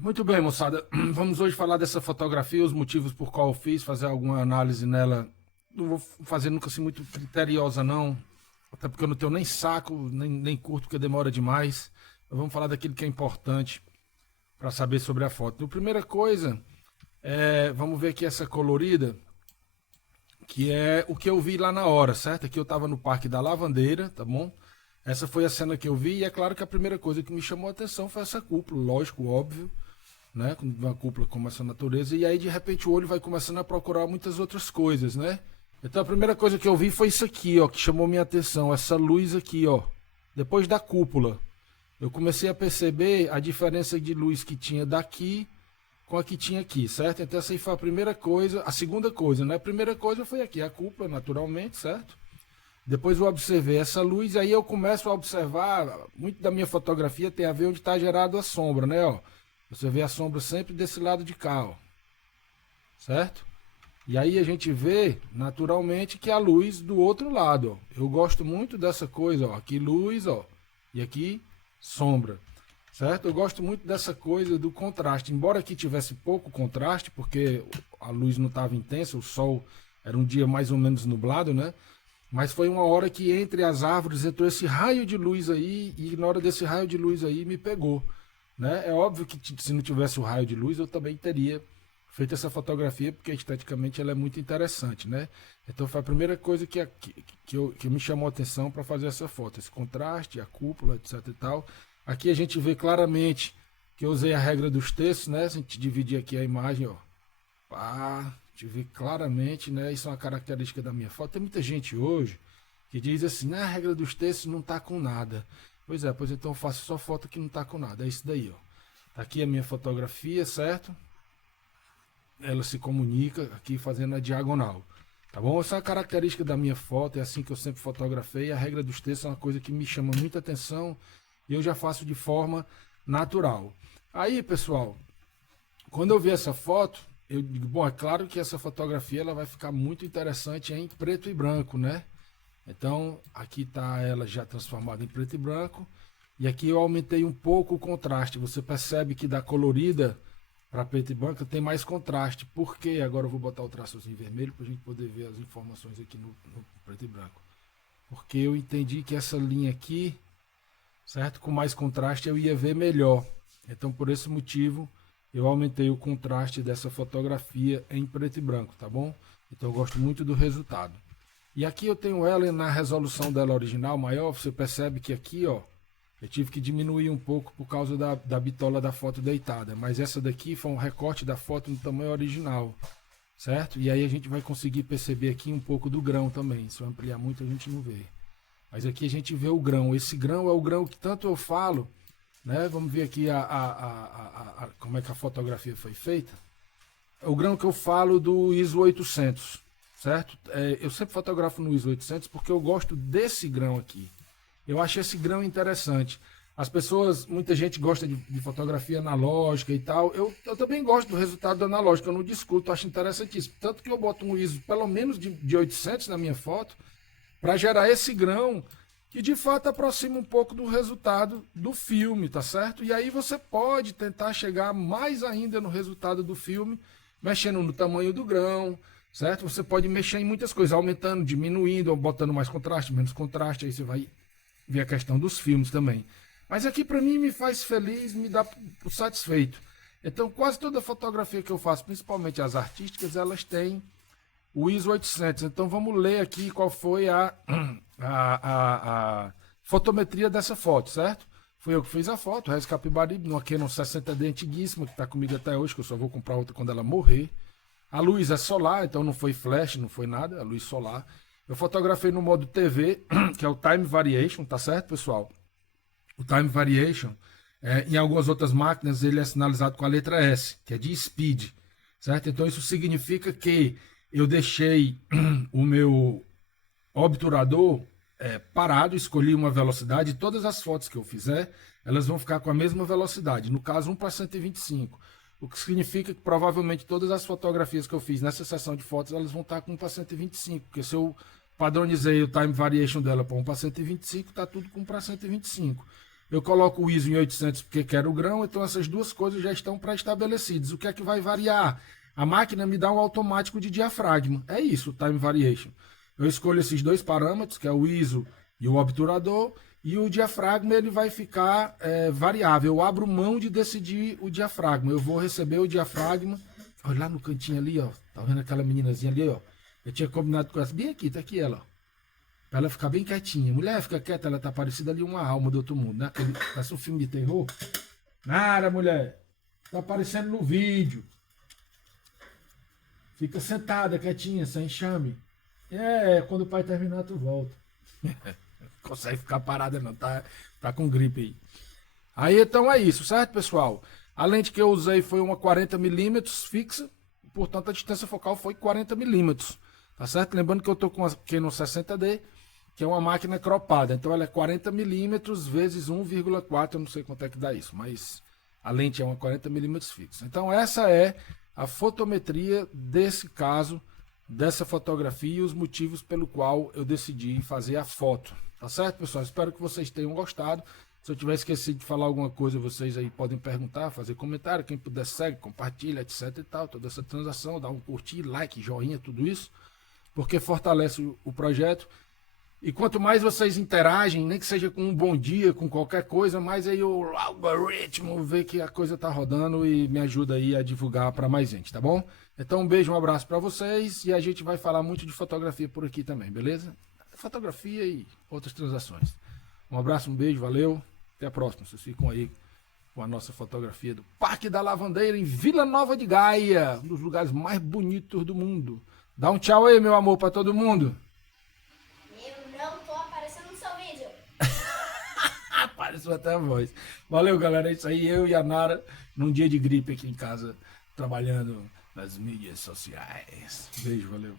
Muito bem, moçada. Vamos hoje falar dessa fotografia, os motivos por qual eu fiz, fazer alguma análise nela. Não vou fazer nunca assim muito criteriosa, não. Até porque eu não tenho nem saco, nem curto, porque demora demais. Mas vamos falar daquilo que é importante para saber sobre a foto. Então, primeira coisa, vamos ver aqui essa colorida, que é o que eu vi lá na hora, certo? Aqui eu estava no Parque da Lavandeira, tá bom? Essa foi a cena que eu vi, e é claro que a primeira coisa que me chamou a atenção foi essa cúpula, lógico, óbvio, né? Uma cúpula como essa natureza, e aí de repente o olho vai começando a procurar muitas outras coisas, né? Então a primeira coisa que eu vi foi isso aqui, ó, que chamou minha atenção, essa luz aqui, ó, depois da cúpula. Eu comecei a perceber a diferença de luz que tinha daqui com a que tinha aqui, certo? Então essa aí foi a primeira coisa, a segunda coisa, né? A primeira coisa foi aqui, a cúpula, naturalmente, certo? Depois eu observei essa luz, aí eu começo a observar, muito da minha fotografia tem a ver onde está gerado a sombra, né? Ó, você vê a sombra sempre desse lado de cá, ó, certo? E aí a gente vê, naturalmente, que a luz do outro lado, ó. Eu gosto muito dessa coisa, ó, aqui luz, ó, e aqui sombra, certo? Eu gosto muito dessa coisa do contraste, embora aqui tivesse pouco contraste, porque a luz não estava intensa, o sol era um dia mais ou menos nublado, né? Mas foi uma hora que entre as árvores entrou esse raio de luz aí, e na hora desse raio de luz aí me pegou. Né? É óbvio que se não tivesse o raio de luz, eu também teria feito essa fotografia, porque esteticamente ela é muito interessante. Né? Então foi a primeira coisa que me chamou a atenção para fazer essa foto. Esse contraste, a cúpula, etc e tal. Aqui a gente vê claramente que eu usei a regra dos textos, né? Se a gente dividir aqui a imagem, ó. Pá, te vi claramente, né? Isso é uma característica da minha foto. Tem muita gente hoje que diz assim, a regra dos textos não tá com nada. Pois é, pois então eu faço só foto que não tá com nada. É isso daí, ó. Tá aqui a minha fotografia, certo? Ela se comunica aqui fazendo a diagonal. Tá bom? Essa é uma característica da minha foto, é assim que eu sempre fotografei. A regra dos textos é uma coisa que me chama muita atenção e eu já faço de forma natural. Aí, pessoal, quando eu vi essa foto, eu digo, bom, é claro que essa fotografia ela vai ficar muito interessante em preto e branco, né? Então, aqui está ela já transformada em preto e branco. E aqui eu aumentei um pouco o contraste. Você percebe que da colorida para preto e branco tem mais contraste. Por quê? Agora eu vou botar o traçozinho vermelho para a gente poder ver as informações aqui no preto e branco. Porque eu entendi que essa linha aqui, certo? Com mais contraste eu ia ver melhor. Então, por esse motivo, eu aumentei o contraste dessa fotografia em preto e branco, tá bom? Então eu gosto muito do resultado. E aqui eu tenho ela na resolução dela original maior, você percebe que aqui, ó, eu tive que diminuir um pouco por causa da bitola da foto deitada, mas essa daqui foi um recorte da foto no tamanho original, certo? E aí a gente vai conseguir perceber aqui um pouco do grão também, se eu ampliar muito a gente não vê. Mas aqui a gente vê o grão, esse grão é o grão que tanto eu falo, né? Vamos ver aqui como é que a fotografia foi feita. É o grão que eu falo do ISO 800, certo? Eu sempre fotografo no ISO 800 porque eu gosto desse grão aqui. Eu acho esse grão interessante. As pessoas, muita gente gosta de fotografia analógica e tal. Eu também gosto do resultado do analógico, eu não discuto, acho interessantíssimo. Tanto que eu boto um ISO pelo menos de 800 na minha foto, para gerar esse grão que de fato aproxima um pouco do resultado do filme, tá certo? E aí você pode tentar chegar mais ainda no resultado do filme, mexendo no tamanho do grão, certo? Você pode mexer em muitas coisas, aumentando, diminuindo, ou botando mais contraste, menos contraste, aí você vai ver a questão dos filmes também. Mas aqui para mim me faz feliz, me dá satisfeito. Então quase toda fotografia que eu faço, principalmente as artísticas, elas têm o ISO 800. Então vamos ler aqui qual foi a fotometria dessa foto, certo? Fui eu que fiz a foto, Rez Capibaribe, numa Canon 60D antiguíssima, que está comigo até hoje, que eu só vou comprar outra quando ela morrer. A luz é solar, então não foi flash, não foi nada, a luz solar. Eu fotografei no modo TV, que é o Time Variation, tá certo, pessoal? O Time Variation, em algumas outras máquinas, ele é sinalizado com a letra S, que é de Speed, certo? Então isso significa que eu deixei o meu obturador parado, escolhi uma velocidade, e todas as fotos que eu fizer, elas vão ficar com a mesma velocidade, no caso 1 para 125, o que significa que provavelmente todas as fotografias que eu fiz nessa sessão de fotos, elas vão estar com 1 para 125, porque se eu padronizei o time variation dela para 1 para 125, está tudo com 1 para 125. Eu coloco o ISO em 800 porque quero o grão, então essas duas coisas já estão pré-estabelecidas. O que é que vai variar? A máquina me dá um automático de diafragma. É isso, o time variation. Eu escolho esses dois parâmetros, que é o ISO e o obturador, e o diafragma ele vai ficar variável. Eu abro mão de decidir o diafragma. Eu vou receber o diafragma. Olha lá no cantinho ali, ó. Tá vendo aquela meninazinha ali, ó? Eu tinha combinado com ela. Bem aqui, tá aqui ela, ó. Pra ela ficar bem quietinha. Mulher, fica quieta, ela tá parecida ali uma alma do outro mundo, né? Aquele, parece um filme de terror. Nada, mulher. Tá aparecendo no vídeo. Fica sentada, quietinha, sem enxame. Quando o pai terminar, tu volta. Consegue ficar parada não, tá com gripe aí. Aí então é isso, certo, pessoal? A lente que eu usei foi uma 40mm fixa, portanto a distância focal foi 40mm, tá certo? Lembrando que eu tô com a Canon 60D, que é uma máquina cropada, então ela é 40mm vezes 1,4, eu não sei quanto é que dá isso, mas a lente é uma 40mm fixa. Então essa é a fotometria desse caso, dessa fotografia e os motivos pelo qual eu decidi fazer a foto. Tá certo, pessoal? Espero que vocês tenham gostado. Se eu tiver esquecido de falar alguma coisa, vocês aí podem perguntar, fazer comentário. Quem puder, segue, compartilha, etc e tal. Toda essa transação, dá um curtir, like, joinha, tudo isso. Porque fortalece o projeto. E quanto mais vocês interagem, nem que seja com um bom dia, com qualquer coisa, mais aí o algoritmo vê que a coisa tá rodando e me ajuda aí a divulgar para mais gente, tá bom? Então um beijo, um abraço para vocês e a gente vai falar muito de fotografia por aqui também, beleza? Fotografia e outras transações. Um abraço, um beijo, valeu. Até a próxima. Vocês ficam aí com a nossa fotografia do Parque da Lavandeira em Vila Nova de Gaia, um dos lugares mais bonitos do mundo. Dá um tchau aí, meu amor, para todo mundo. Eu não tô aparecendo no seu vídeo. Apareceu até a voz. Valeu, galera. É isso aí. Eu e a Nara, num dia de gripe aqui em casa, trabalhando nas mídias sociais. Beijo, valeu.